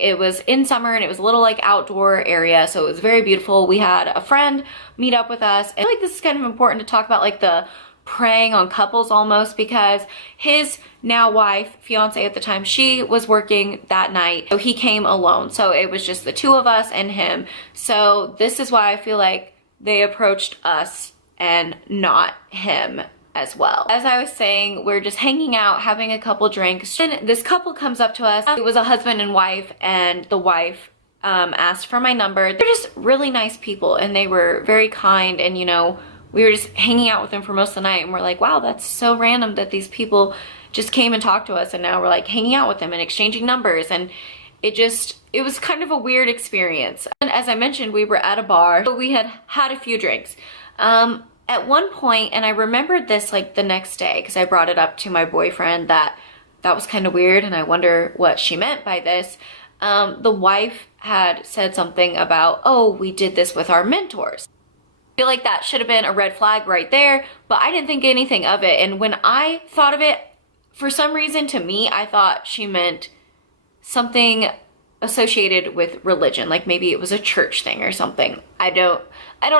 It was in summer and it was a little like outdoor area, so it was very beautiful. We had a friend meet up with us. I feel like this is kind of important to talk about, like the preying on couples almost, because his now wife, fiance at the time, she was working that night, so he came alone. So it was just the two of us and him. So this is why I feel like they approached us and not him as well. As I was saying, we're just hanging out, having a couple drinks, and this couple comes up to us. It was a husband and wife, and the wife asked for my number. They're just really nice people, and they were very kind, and you know, we were just hanging out with them for most of the night, and we're like, wow, that's so random that these people just came and talked to us, and now we're like hanging out with them and exchanging numbers, and it was kind of a weird experience. And as I mentioned, we were at a bar, so we had had a few drinks. At one point, and I remembered this like the next day because I brought it up to my boyfriend, that was kind of weird and I wonder what she meant by this. The wife had said something about, oh, we did this with our mentors. I feel like that should have been a red flag right there, but I didn't think anything of it. And when I thought of it, for some reason to me, I thought she meant something associated with religion, like maybe it was a church thing or something. I don't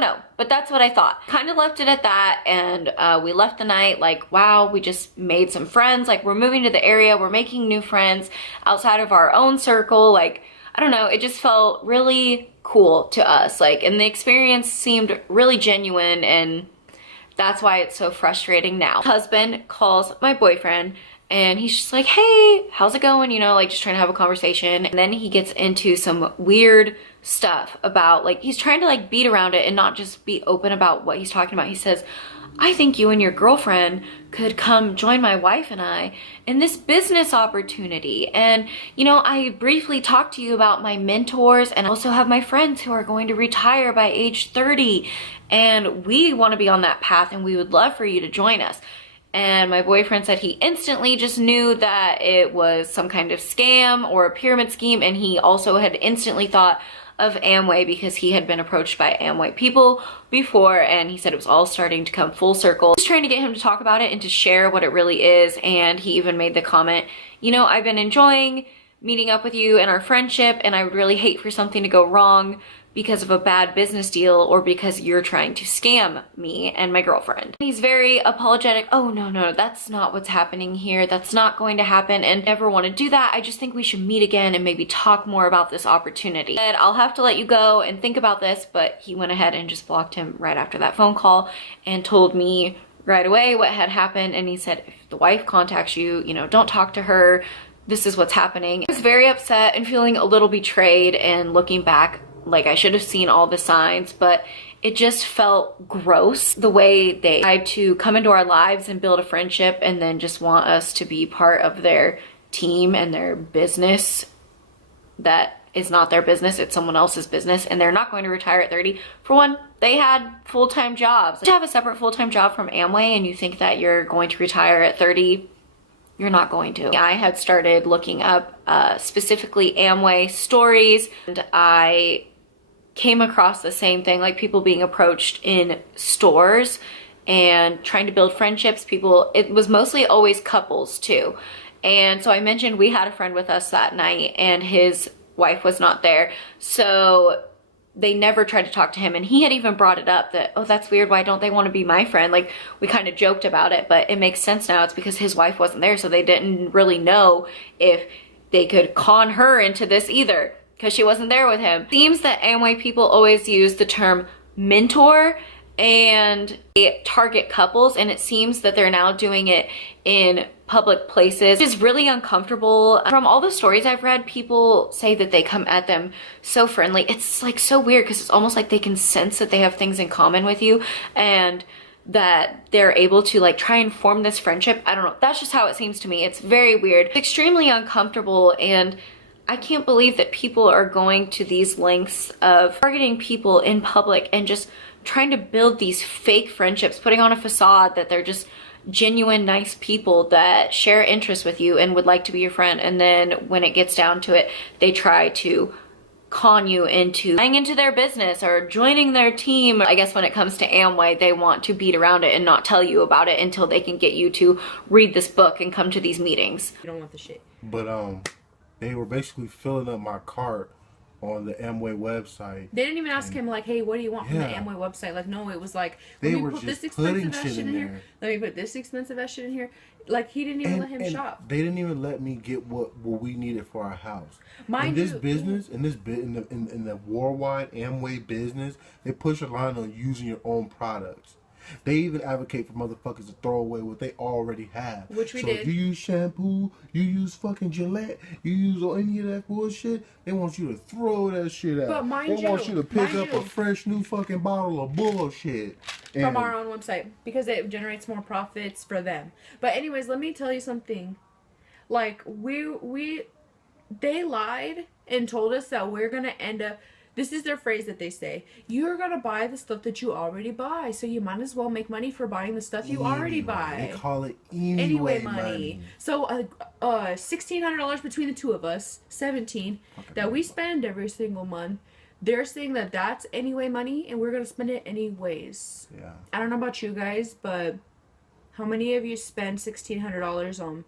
know, but that's what I thought. Kind of left it at that, and we left the night like, wow, we just made some friends. Like, we're moving to the area, we're making new friends outside of our own circle. Like, I don't know, it just felt really cool to us. Like, and the experience seemed really genuine, and that's why it's so frustrating now. Husband calls my boyfriend, and he's just like, hey, how's it going? You know, like just trying to have a conversation. And then he gets into some weird stuff about, like, he's trying to like beat around it and not just be open about what he's talking about. He says, I think you and your girlfriend could come join my wife and I in this business opportunity. And, you know, I briefly talked to you about my mentors, and I also have my friends who are going to retire by age 30. And we want to be on that path, and we would love for you to join us. And my boyfriend said he instantly just knew that it was some kind of scam or a pyramid scheme, and he also had instantly thought of Amway because he had been approached by Amway people before, and he said it was all starting to come full circle. I was trying to get him to talk about it and to share what it really is, and he even made the comment, you know, I've been enjoying meeting up with you and our friendship, and I would really hate for something to go wrong because of a bad business deal or because you're trying to scam me and my girlfriend. He's very apologetic. Oh, no, that's not what's happening here. That's not going to happen, and never want to do that. I just think we should meet again and maybe talk more about this opportunity. He said, I'll have to let you go and think about this, but he went ahead and just blocked him right after that phone call and told me right away what had happened. And he said, if the wife contacts you, you know, don't talk to her. This is what's happening. I was very upset and feeling a little betrayed, and looking back, like I should have seen all the signs, but it just felt gross the way they tried to come into our lives and build a friendship and then just want us to be part of their team and their business that is not their business, it's someone else's business, and they're not going to retire at 30. For one, they had full-time jobs. To have a separate full-time job from Amway and you think that you're going to retire at 30, you're not going to. I had started looking up specifically Amway stories, and I came across the same thing, like people being approached in stores and trying to build friendships. People, it was mostly always couples too. And so I mentioned we had a friend with us that night and his wife was not there. So they never tried to talk to him, and he had even brought it up that, oh, that's weird, why don't they want to be my friend? Like, we kind of joked about it, but it makes sense now. It's because his wife wasn't there, so they didn't really know if they could con her into this either, because she wasn't there with him. It seems that Amway people always use the term mentor and they target couples, and it seems that they're now doing it in public places, which is really uncomfortable. From all the stories I've read, people say that they come at them so friendly. It's like so weird because it's almost like they can sense that they have things in common with you and that they're able to like try and form this friendship. I don't know, that's just how it seems to me. It's very weird, extremely uncomfortable, and I can't believe that people are going to these lengths of targeting people in public and just trying to build these fake friendships, putting on a facade that they're just genuine, nice people that share interests with you and would like to be your friend. And then when it gets down to it, they try to con you into buying into their business or joining their team. I guess when it comes to Amway, they want to beat around it and not tell you about it until they can get you to read this book and come to these meetings. You don't want the shit. But they were basically filling up my cart on the Amway website. They didn't even ask him like, "Hey, what do you want from the Amway website?" Like, no, it was like, "Let They me were put this just expensive putting ass shit shit in in here. there. Let me put this expensive ass shit in here." Like, he didn't even let him shop. They didn't even let me get what we needed for our house. Mind in this you, business, in the worldwide Amway business, they push a line on using your own products. They even advocate for motherfuckers to throw away what they already have. Which we so did. If you use shampoo, you use fucking Gillette, you use any of that bullshit, they want you to throw that shit out. But mind they want you to pick up you, a fresh new fucking bottle of bullshit. From our own website, because it generates more profits for them. But anyways, let me tell you something. Like, they lied and told us that we're gonna end up, this is their phrase that they say, you're gonna buy the stuff that you already buy, so you might as well make money for buying the stuff you already buy. They call it anyway money. So $1,600 between the two of us, 17 that we spend every single month. They're saying that that's anyway money, and we're gonna spend it anyways. Yeah. I don't know about you guys, but how many of you spend $1,600 on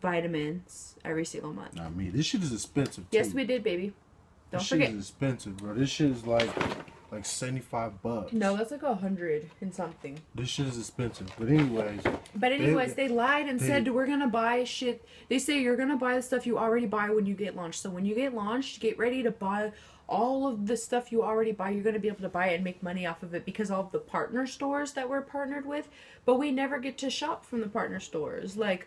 vitamins every single month? Not me. This shit is expensive too. Yes, we did, baby. Don't forget. This shit is expensive, bro. This shit is like $75. No, that's like 100 and something. This shit is expensive. But anyways. They lied and said we're gonna buy shit. They say you're gonna buy the stuff you already buy when you get launched. So when you get launched, get ready to buy all of the stuff you already buy. You're gonna be able to buy it and make money off of it because all of the partner stores that we're partnered with. But we never get to shop from the partner stores. Like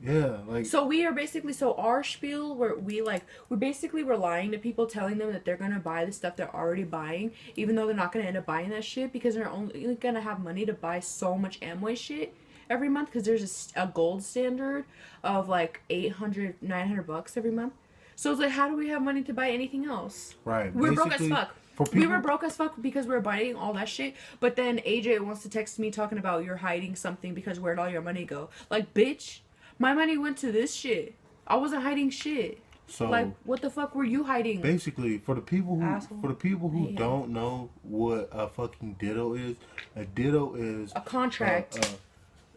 Yeah, like, so we are basically, so our spiel where we're basically lying to people, telling them that they're gonna buy the stuff they're already buying, even though they're not gonna end up buying that shit because they're only gonna have money to buy so much Amway shit every month because there's a gold standard of like $800-900 every month. So it's like, how do we have money to buy anything else? Right. We're broke as fuck. We were broke as fuck because we were buying all that shit. But then AJ wants to text me talking about you're hiding something because where'd all your money go? Like, bitch. My money went to this shit. I wasn't hiding shit. So, like, what the fuck were you hiding? Basically, for the people who don't know what a fucking ditto is, a ditto is a contract.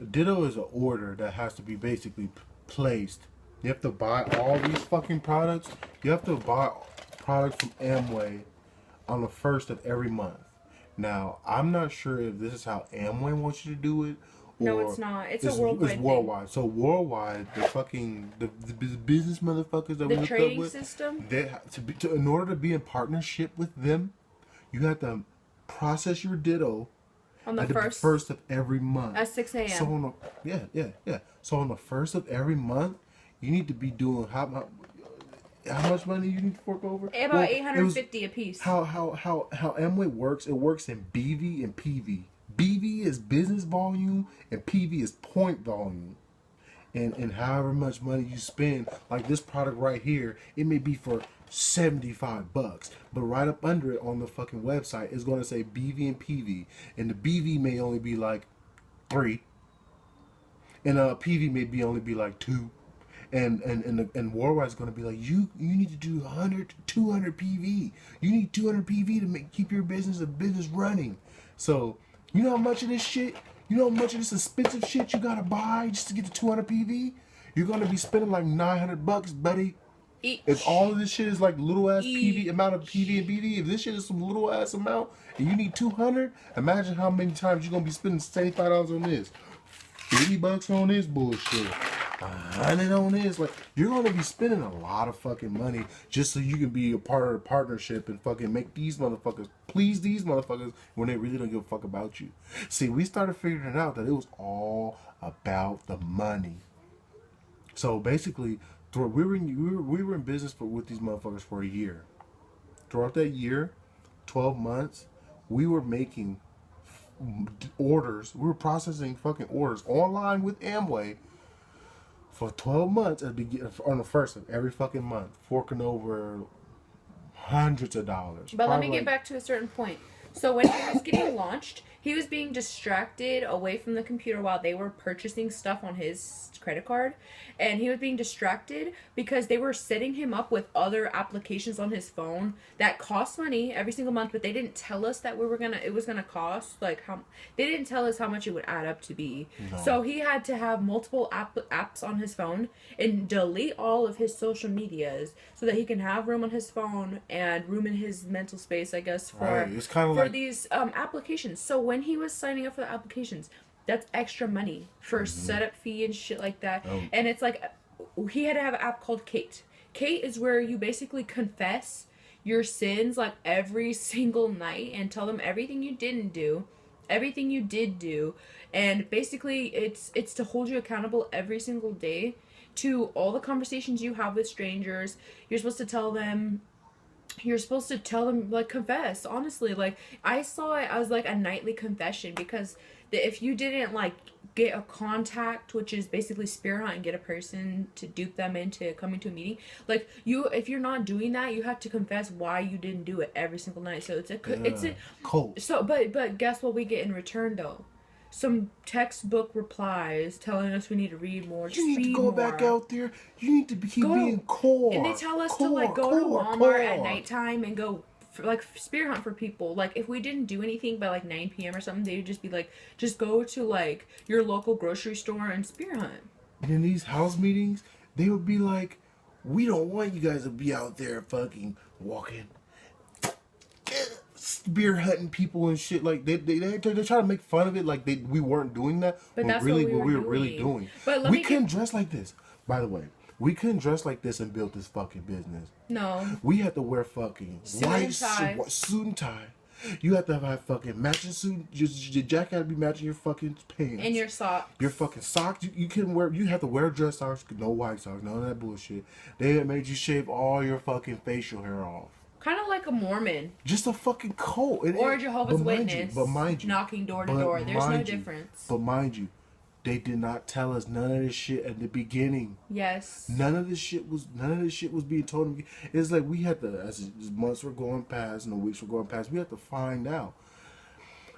A ditto is an order that has to be basically placed. You have to buy all these fucking products. You have to buy products from Amway on the 1st of every month. Now, I'm not sure if this is how Amway wants you to do it. No, it's not. It's a worldwide. It's worldwide. So worldwide, the fucking the business motherfuckers that we hooked up with, system. In order to be in partnership with them, you have to process your ditto on the first of every month at 6 a.m. So on So on the 1st of every month, you need to be doing how much money you need to fork over? About $850 a piece. How Amway works? It works in BV and PV. BV is business volume and PV is point volume. And however much money you spend, like this product right here, it may be for $75, but right up under it on the fucking website is going to say BV and PV, and the BV may only be like 3, and PV may be only be like 2. And worldwide is going to be like, you need to do 100 to 200 PV. You need 200 PV to keep your business running. So you know how much of this shit, you know how much of this expensive shit you gotta buy just to get to 200 PV? You're gonna be spending like $900, buddy. If all of this shit is like little ass PV amount of PV and BV, if this shit is some little ass amount and you need 200, imagine how many times you're gonna be spending $75 on this, $50 on this bullshit, 100 on this. Like, you're gonna be spending a lot of fucking money just so you can be a part of the partnership and fucking make these motherfuckers please these motherfuckers when they really don't give a fuck about you. See, we started figuring out that it was all about the money. So basically, we were in business with these motherfuckers for a year. Throughout that year, 12 months, we were making orders. We were processing fucking orders online with Amway for 12 months on the 1st of every fucking month, forking over hundreds of dollars. But let me get back to a certain point. So when it was getting launched, He was being distracted away from the computer while they were purchasing stuff on his credit card, and he was being distracted because they were setting him up with other applications on his phone that cost money every single month, but they didn't tell us that it was gonna cost, like, how they didn't tell us how much it would add up to be. No. So he had to have multiple apps on his phone and delete all of his social medias so that he can have room on his phone and room in his mental space, I guess, for It's kind of like these applications. So when he was signing up for the applications, that's extra money for setup fee and shit like that. And it's like, he had to have an app called Kate. Kate is where you basically confess your sins like every single night and tell them everything you didn't do, everything you did do, and basically it's to hold you accountable every single day to all the conversations you have with strangers. You're supposed to tell them, like, confess, honestly. Like, I saw it as like a nightly confession, because if you didn't like get a contact, which is basically spirit hunt and get a person to dupe them into coming to a meeting, like, if you're not doing that, you have to confess why you didn't do it every single night. So it's a cult. So but guess what we get in return though? Some textbook replies telling us we need to read more. You need to go back out there. You need to keep being core. And they tell us to like go to Walmart at nighttime and go like spear hunt for people. Like, if we didn't do anything by like 9 p.m. or something, they would just be like, just go to like your local grocery store and spear hunt. And in these house meetings, they would be like, we don't want you guys to be out there fucking walking, spear hunting people and shit. Like, they try to make fun of it like we weren't doing that. But that's really what we were really doing. But we couldn't dress like this. By the way, we couldn't dress like this and build this fucking business. No. We had to wear fucking suit and tie. You have to have fucking matching suit. Your jacket had to be matching your fucking pants. And your socks. Your fucking socks. You couldn't wear. You have to wear dress socks. No white socks. None of that bullshit. They had made you shave all your fucking facial hair off. Kind of like a Mormon. Just a fucking cult. Or a Jehovah's Witness. But mind you. Knocking door to door. There's no difference. But mind you, they did not tell us none of this shit at the beginning. Yes. None of this shit was being told. It's like we had to, as months were going past and the weeks were going past, we had to find out.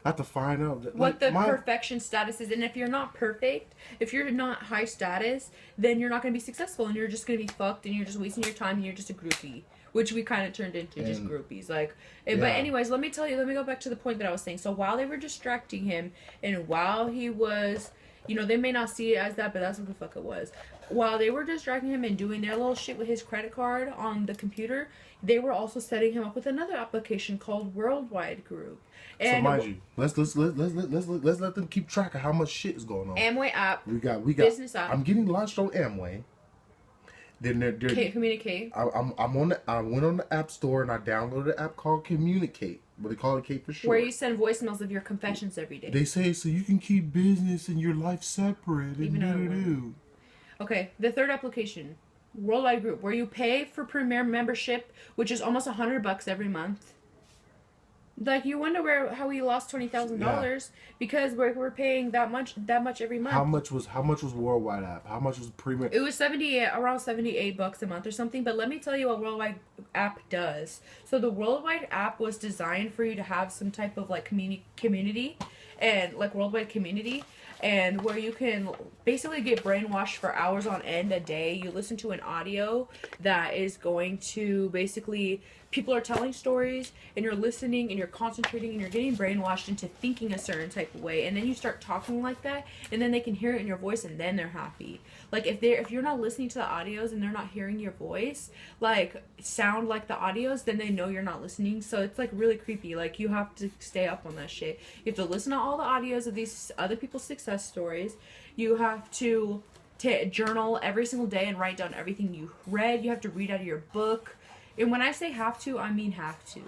That, what like, the perfection status is. And if you're not perfect, if you're not high status, then you're not going to be successful, and you're just going to be fucked, and you're just wasting your time, and you're just a groupie. Which we kind of turned into just groupies. Like, yeah. But anyways, let me go back to the point that I was saying. So while they were distracting him, and while he was, you know, they may not see it as that, but that's what the fuck it was. While they were distracting him and doing their little shit with his credit card on the computer, they were also setting him up with another application called Worldwide Group. And so mind you, let's let them keep track of how much shit is going on. Amway app. We got business app. I'm getting launched on Amway. Then Communicate. I went on the app store and I downloaded an app called Communicate. But they call it Kate for short. Where you send voicemails of your confessions every day. They say so you can keep business and your life separate. And Okay, the third application, Worldwide Group, where you pay for Premier membership, which is almost $100 every month. Like, you wonder how we lost $20,000 because we're paying that much every month. How much was Worldwide app? How much was Premier? It was around $78 a month or something. But let me tell you what Worldwide app does. So the Worldwide app was designed for you to have some type of like community, and like Worldwide community, and where you can basically get brainwashed for hours on end a day. You listen to an audio that is going to basically, people are telling stories and you're listening and you're concentrating and you're getting brainwashed into thinking a certain type of way, and then you start talking like that, and then they can hear it in your voice, and then they're happy. Like, if you're not listening to the audios and they're not hearing your voice like sound like the audios, then they know you're not listening. So it's like really creepy. Like, you have to stay up on that shit. You have to listen to all the audios of these other people's success stories. You have to journal every single day and write down everything you read. You have to read out of your book. And when I say have to, I mean have to.